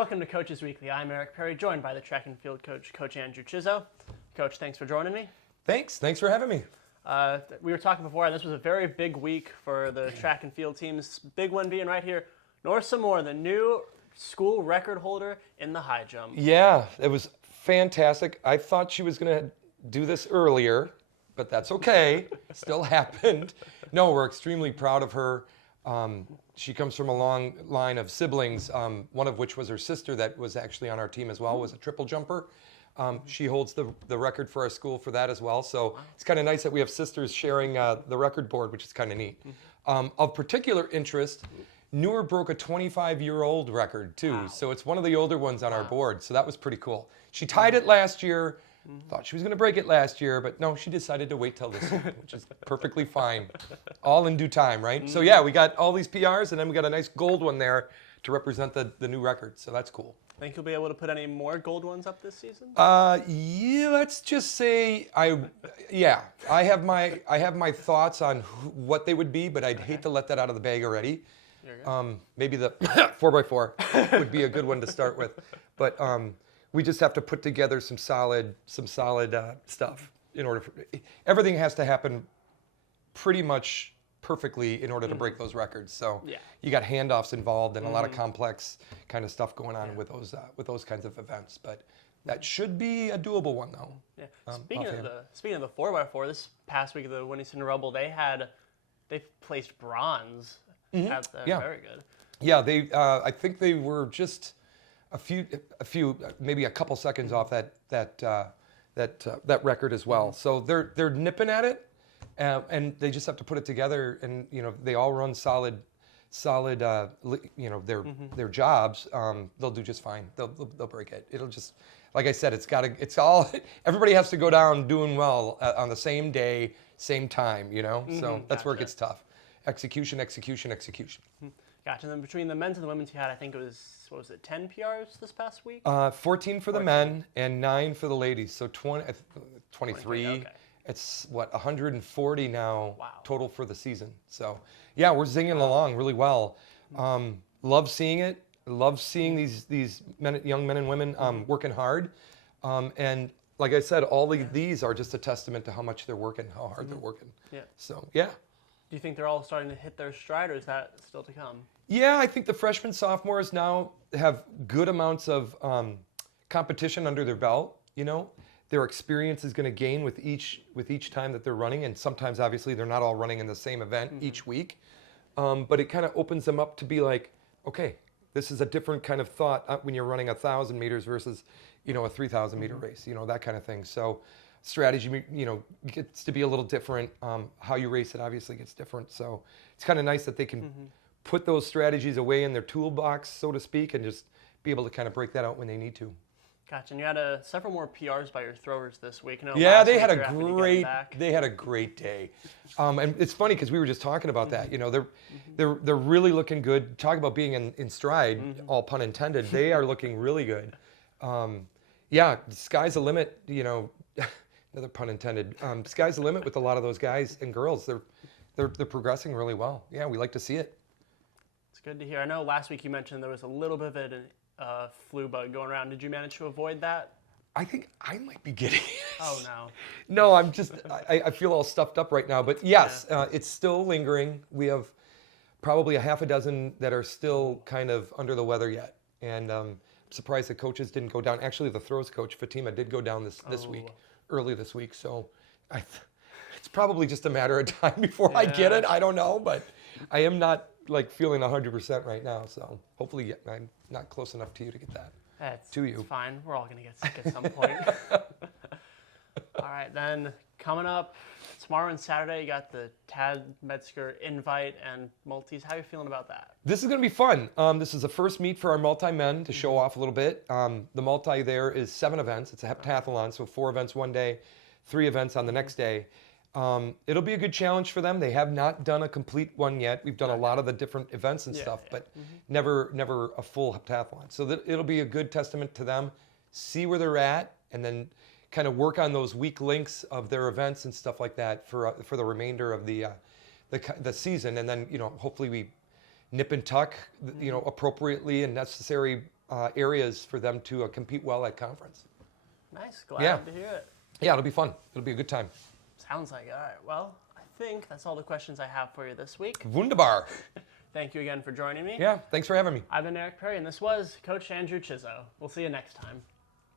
Welcome to Coaches Weekly. I'm Eric Perry, joined by the track and field coach, Coach Andrew Chizzo. Coach, thanks for joining me. Thanks for having me. We were talking before, and this was a very big week for the track and field teams. Big one being right here, Noor Sammour, the new school record holder in the high jump. Yeah, it was fantastic. I thought she was going to do this earlier, but that's okay. Still happened. No, we're extremely proud of her. She comes from a long line of siblings, one of which was her sister that was actually on our team as well, was a triple jumper. She holds the record for our school for that as well. So it's kind of nice that we have sisters sharing the record board, which is kind of neat. Of particular interest, Noor broke a 25-year-old record too. Wow. So it's one of the older ones on our board. So that was pretty cool. She tied it last year. Thought she was going to break it last year, but no, she decided to wait till this year, which is perfectly fine. All in due time, right? So yeah, we got all these PRs, and then we got a nice gold one there to represent the new record. So that's cool. Think you'll be able to put any more gold ones up this season? Yeah, let's just say I have my thoughts on what they would be, but I'd hate to let that out of the bag already. Maybe the 4x4 would be a good one to start with, but we just have to put together some solid stuff in order for everything has to happen pretty much perfectly in order to break those records. So you got handoffs involved and a lot of complex kind of stuff going on with those kinds of events. But that should be a doable one though. Yeah. Speaking of the 4x4, this past week of the Winningston Rebel, they placed bronze. At the, very good. Yeah, I think they were just a few maybe a couple seconds off that record as well. So they're nipping at it. And they just have to put it together, and they all run solid. Their jobs. They'll do just fine. They'll break it. It'll just, like I said, it's all. Everybody has to go down doing well on the same day, same time. So that's where it gets tough. Execution. Gotcha. And then between the men's and the women's, you had, I think it was, 10 PRs this past week? 14 for the men and 9 for the ladies. So 23. Okay. It's 140 now total for the season. So yeah, we're zinging along really well. Love seeing it. Love seeing these young men and women working hard. And like I said, all these are just a testament to how much they're working, how hard they're working. Yeah. So yeah. Do you think they're all starting to hit their stride, or is that still to come? Yeah, I think the freshmen, sophomores now have good amounts of competition under their belt. Their experience is going to gain with each time that they're running, and sometimes obviously they're not all running in the same event each week, but it kind of opens them up to be like, okay, this is a different kind of thought when you're running 1,000 meters versus a 3,000 meter race, that kind of thing. So strategy gets to be a little different. How you race it obviously gets different. So it's kind of nice that they can put those strategies away in their toolbox, so to speak, and just be able to kind of break that out when they need to. Gotcha. And you had several more PRs by your throwers this week. Yeah, they had a great day. And it's funny because we were just talking about that. They're really looking good. Talk about being in stride, all pun intended. They are looking really good. Yeah, sky's the limit. Another pun intended. Sky's the limit with a lot of those guys and girls. They're progressing really well. Yeah, we like to see it. It's good to hear. I know last week you mentioned there was a little bit of a flu bug going around. Did you manage to avoid that? I think I might be getting it. Oh, no. No, I'm just, I feel all stuffed up right now. But yes, it's still lingering. We have probably a half a dozen that are still kind of under the weather yet. And I'm surprised the coaches didn't go down. Actually, the throws coach, Fatima, did go down this week, early this week. So it's probably just a matter of time before I get it. I don't know, but I am not feeling 100% right now. So hopefully I'm not close enough to you to get that. To you. It's fine. We're all going to get sick at some point. All right, then coming up tomorrow and Saturday, you got the Tad Metzger invite and multis. How are you feeling about that? This is going to be fun. This is the first meet for our multi-men to show off a little bit. The multi there is 7 events. It's a heptathlon, so 4 events one day, 3 events on the next day. It'll be a good challenge for them. They have not done a complete one yet. We've done a lot of the different events and stuff, but never a full heptathlon. So it'll be a good testament to them, see where they're at, and then kind of work on those weak links of their events and stuff like that for the remainder of the season. And then hopefully we nip and tuck appropriately and necessary areas for them to compete well at conference. Nice. Glad Yeah. to hear it. Yeah, it'll be fun. It'll be a good time. Sounds like it. All right. Well, I think that's all the questions I have for you this week. Wunderbar. Thank you again for joining me. Yeah, thanks for having me. I've been Eric Perry, and this was Coach Andrew Chizzo. We'll see you next time.